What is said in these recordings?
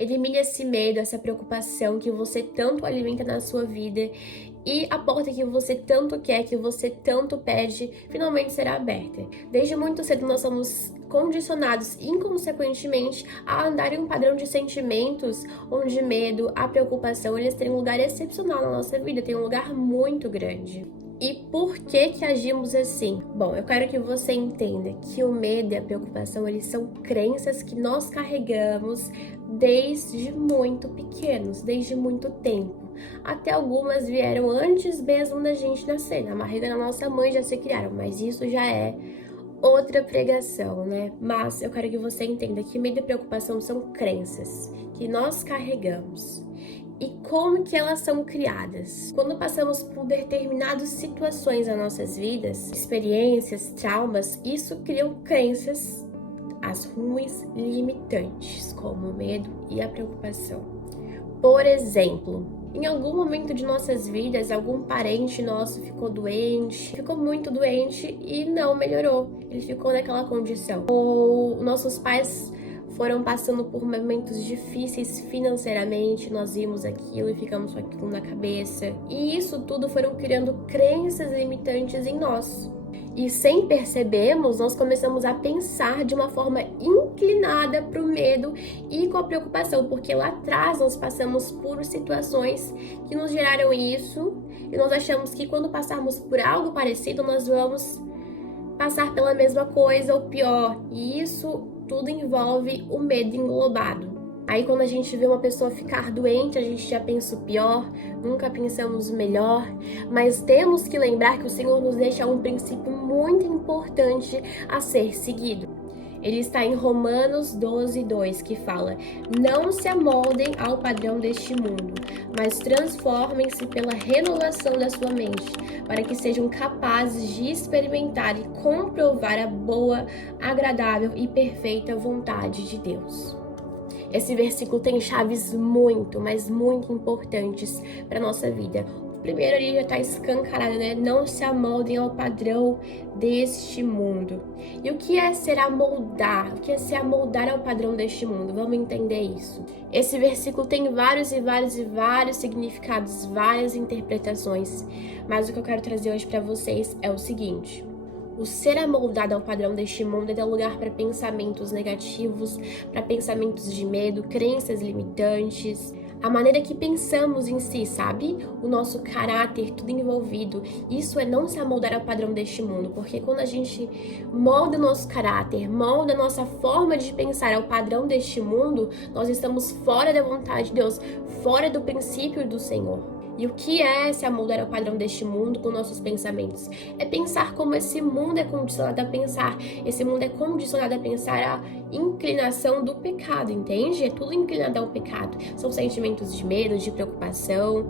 Elimine esse medo, essa preocupação que você tanto alimenta na sua vida e a porta que você tanto quer, que você tanto pede, finalmente será aberta. Desde muito cedo nós somos condicionados inconsequentemente a andar em um padrão de sentimentos onde o medo, a preocupação, eles têm um lugar excepcional na nossa vida, tem um lugar muito grande. E por que agimos assim? Bom, eu quero que você entenda que o medo e a preocupação, eles são crenças que nós carregamos desde muito pequenos, desde muito tempo. Até algumas vieram antes mesmo da gente nascer. Na barriga da nossa mãe já se criaram, mas isso já é outra pregação, né? Mas eu quero que você entenda que medo e preocupação são crenças que nós carregamos. E como que elas são criadas? Quando passamos por determinadas situações nas nossas vidas, experiências, traumas, isso cria crenças, as ruins, limitantes, como o medo e a preocupação. Por exemplo, em algum momento de nossas vidas, algum parente nosso ficou doente, ficou muito doente e não melhorou. Ele ficou naquela condição. Ou nossos pais foram passando por momentos difíceis financeiramente, nós vimos aquilo e ficamos com aquilo na cabeça. E isso tudo foram criando crenças limitantes em nós. E sem percebermos, nós começamos a pensar de uma forma inclinada para o medo e com a preocupação, porque lá atrás nós passamos por situações que nos geraram isso e nós achamos que quando passarmos por algo parecido, nós vamos passar pela mesma coisa ou pior. E isso tudo envolve o medo englobado. Aí quando a gente vê uma pessoa ficar doente, a gente já pensa o pior, nunca pensamos o melhor, mas temos que lembrar que o Senhor nos deixa um princípio muito importante a ser seguido. Ele está em Romanos 12:2, que fala: não se amoldem ao padrão deste mundo, mas transformem-se pela renovação da sua mente, para que sejam capazes de experimentar e comprovar a boa, agradável e perfeita vontade de Deus. Esse versículo tem chaves muito, mas muito importantes para a nossa vida. Primeiro ali já está escancarado, né? Não se amoldem ao padrão deste mundo. E o que é ser amoldar? O que é se amoldar ao padrão deste mundo? Vamos entender isso. Esse versículo tem vários significados, várias interpretações. Mas o que eu quero trazer hoje para vocês é o seguinte: o ser amoldado ao padrão deste mundo é dar lugar para pensamentos negativos, para pensamentos de medo, crenças limitantes, a maneira que pensamos em si, sabe? O nosso caráter, tudo envolvido. Isso é não se amoldar ao padrão deste mundo, porque quando a gente molda o nosso caráter, molda a nossa forma de pensar ao padrão deste mundo, nós estamos fora da vontade de Deus, fora do princípio do Senhor. E o que é se amoldar ao padrão deste mundo com nossos pensamentos? É pensar como esse mundo é condicionado a pensar. Esse mundo é condicionado a pensar a inclinação do pecado, entende? É tudo inclinado ao pecado. São sentimentos de medo, de preocupação,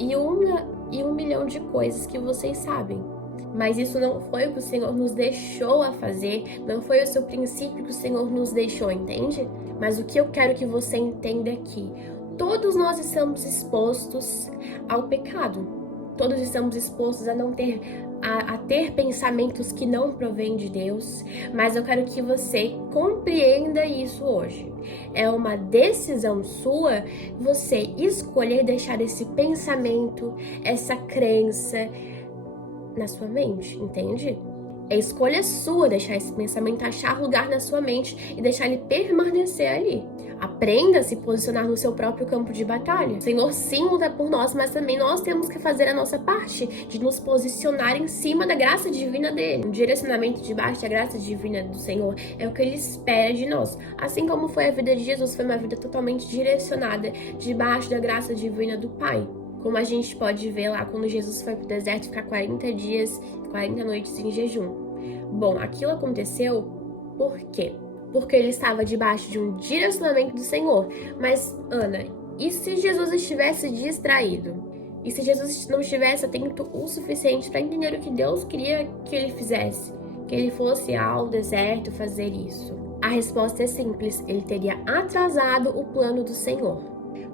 e um milhão de coisas que vocês sabem. Mas isso não foi o que o Senhor nos deixou a fazer, não foi o seu princípio que o Senhor nos deixou, entende? Mas o que eu quero que você entenda aqui: todos nós estamos expostos ao pecado. Todos estamos expostos a ter pensamentos que não provêm de Deus. Mas eu quero que você compreenda isso hoje. É uma decisão sua você escolher deixar esse pensamento, essa crença na sua mente, entende? É escolha sua deixar esse pensamento achar lugar na sua mente e deixar ele permanecer ali. Aprenda a se posicionar no seu próprio campo de batalha. O Senhor sim luta por nós, mas também nós temos que fazer a nossa parte de nos posicionar em cima da graça divina dele. O direcionamento debaixo da graça divina do Senhor é o que ele espera de nós. Assim como foi a vida de Jesus, foi uma vida totalmente direcionada debaixo da graça divina do Pai. Como a gente pode ver lá quando Jesus foi para o deserto ficar 40 dias, 40 noites em jejum. Bom, aquilo aconteceu por quê? Porque ele estava debaixo de um direcionamento do Senhor. Mas, Ana, e se Jesus estivesse distraído? E se Jesus não estivesse atento o suficiente para entender o que Deus queria que ele fizesse? Que ele fosse ao deserto fazer isso? A resposta é simples: ele teria atrasado o plano do Senhor.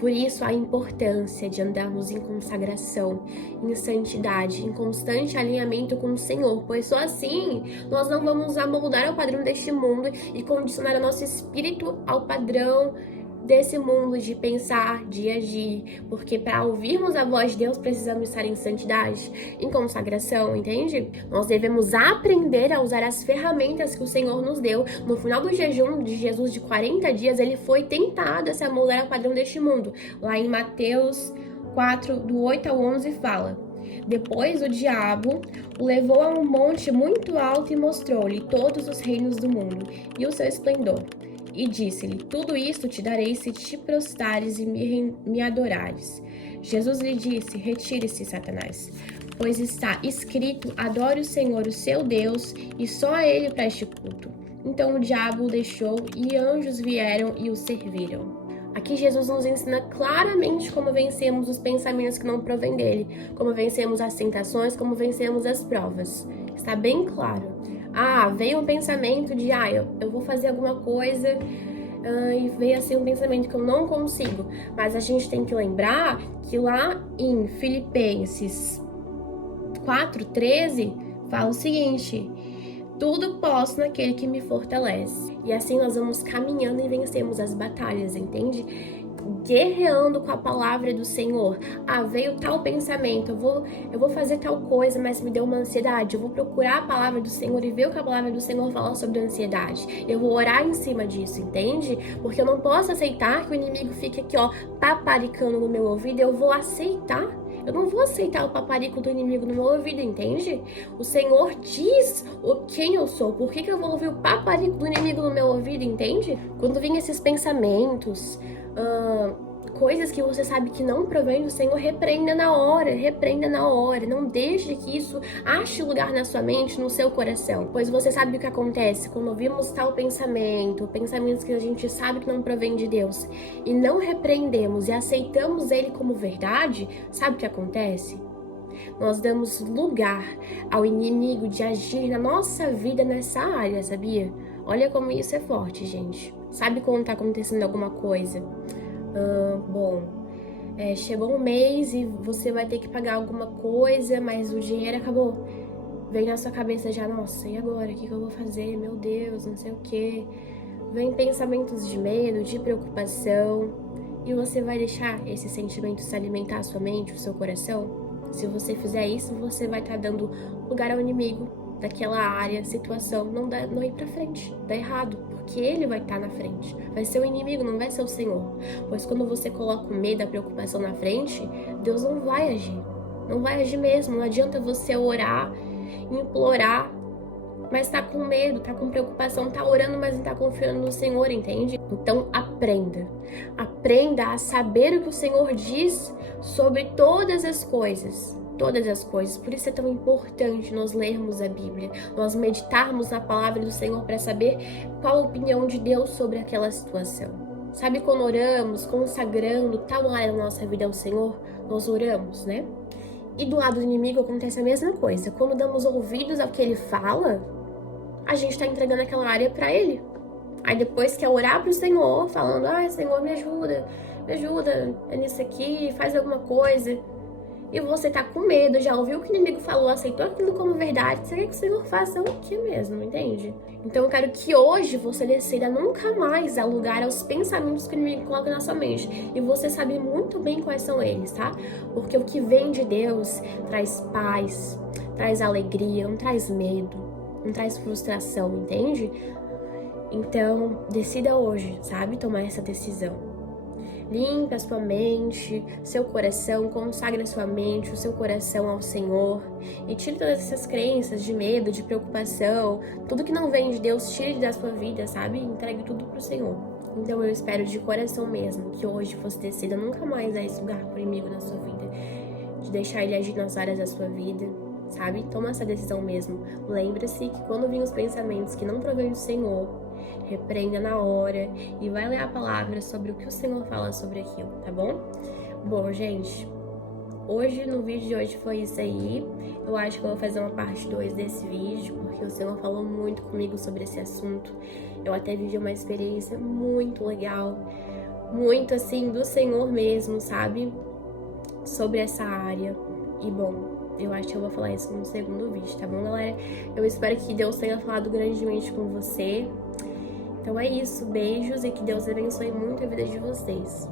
Por isso a importância de andarmos em consagração, em santidade, em constante alinhamento com o Senhor, pois só assim nós não vamos amoldar ao padrão deste mundo e condicionar o nosso espírito ao padrão desse mundo de pensar, de agir, porque para ouvirmos a voz de Deus precisamos estar em santidade, em consagração, entende? Nós devemos aprender a usar as ferramentas que o Senhor nos deu. No final do jejum de Jesus de 40 dias, ele foi tentado a se amoldar ao padrão deste mundo. Lá em Mateus 4, do 8 ao 11 fala: depois o diabo o levou a um monte muito alto e mostrou-lhe todos os reinos do mundo e o seu esplendor. E disse-lhe: tudo isto te darei se te prostrares e me adorares. Jesus lhe disse: retire-se, Satanás, pois está escrito: adore o Senhor, o seu Deus, e só a ele preste culto. Então o diabo o deixou e anjos vieram e o serviram. Aqui Jesus nos ensina claramente como vencemos os pensamentos que não provêm dele, como vencemos as tentações, como vencemos as provas. Está bem claro. Veio um pensamento de, eu vou fazer alguma coisa, e veio assim um pensamento que eu não consigo. Mas a gente tem que lembrar que lá em Filipenses 4:13 fala o seguinte: tudo posso naquele que me fortalece. E assim nós vamos caminhando e vencemos as batalhas, entende? Guerreando com a palavra do Senhor. Veio tal pensamento, eu vou fazer tal coisa, mas me deu uma ansiedade. Eu vou procurar a palavra do Senhor e ver o que a palavra do Senhor fala sobre a ansiedade. Eu vou orar em cima disso, entende? Porque eu não posso aceitar que o inimigo fique aqui, paparicando no meu ouvido. Eu vou aceitar. Eu não vou aceitar o paparico do inimigo no meu ouvido, entende? O Senhor diz quem eu sou. Por que eu vou ouvir o paparico do inimigo no meu ouvido, entende? Quando vem esses pensamentos, coisas que você sabe que não provém do Senhor, repreenda na hora. Não deixe que isso ache lugar na sua mente, no seu coração. Pois você sabe o que acontece quando ouvimos tal pensamento, pensamentos que a gente sabe que não provém de Deus, e não repreendemos e aceitamos ele como verdade. Sabe o que acontece? Nós damos lugar ao inimigo de agir na nossa vida nessa área, sabia? Olha como isso é forte, gente. Sabe quando tá acontecendo alguma coisa? Chegou um mês e você vai ter que pagar alguma coisa, mas o dinheiro acabou. Vem na sua cabeça já, nossa, e agora? O que eu vou fazer? Meu Deus, não sei o quê. Vem pensamentos de medo, de preocupação. E você vai deixar esses sentimentos se alimentar a sua mente, o seu coração? Se você fizer isso, você vai estar dando lugar ao inimigo daquela área, situação, não ir pra frente, dá errado, porque ele vai estar na frente. Vai ser o inimigo, não vai ser o Senhor. Pois quando você coloca o medo, a preocupação na frente, Deus não vai agir. Não vai agir mesmo. Não adianta você orar, implorar, mas tá com medo, tá com preocupação, tá orando, mas não tá confiando no Senhor, entende? Então aprenda a saber o que o Senhor diz sobre todas as coisas. Por isso é tão importante nós lermos a Bíblia, nós meditarmos na palavra do Senhor para saber qual a opinião de Deus sobre aquela situação. Sabe quando oramos, consagrando tal área da nossa vida ao Senhor, nós oramos, né? E do lado do inimigo acontece a mesma coisa. Quando damos ouvidos ao que ele fala, a gente tá entregando aquela área para ele. Aí depois quer orar pro Senhor, falando, Senhor, me ajuda é nisso aqui, faz alguma coisa. E você tá com medo, já ouviu o que o inimigo falou, aceitou aquilo como verdade, você quer que o Senhor faça o que mesmo, entende? Então eu quero que hoje você decida nunca mais dar lugar aos pensamentos que o inimigo coloca na sua mente. E você sabe muito bem quais são eles, tá? Porque o que vem de Deus traz paz, traz alegria, não traz medo, não traz frustração, entende? Então, decida hoje, sabe? Tomar essa decisão. Limpe a sua mente, seu coração, consagre a sua mente, o seu coração ao Senhor e tire todas essas crenças de medo, de preocupação, tudo que não vem de Deus, tire da sua vida, sabe? Entregue tudo pro Senhor. Então eu espero de coração mesmo que hoje você decida nunca mais dar esse lugar pro inimigo na sua vida, de deixar ele agir nas áreas da sua vida, sabe? Toma essa decisão mesmo. Lembre-se que quando vir os pensamentos que não provêm do Senhor, repreenda na hora e vai ler a palavra sobre o que o Senhor fala sobre aquilo, tá bom? Bom, gente, hoje, no vídeo de hoje foi isso aí. Eu acho que eu vou fazer uma parte 2 desse vídeo, porque o Senhor falou muito comigo sobre esse assunto. Eu até vivi uma experiência muito legal muito assim do Senhor mesmo, sabe? Sobre essa área. E bom, eu acho que eu vou falar isso no segundo vídeo, tá bom, galera? Eu espero que Deus tenha falado grandemente com você. Então é isso, beijos e que Deus abençoe muito a vida de vocês.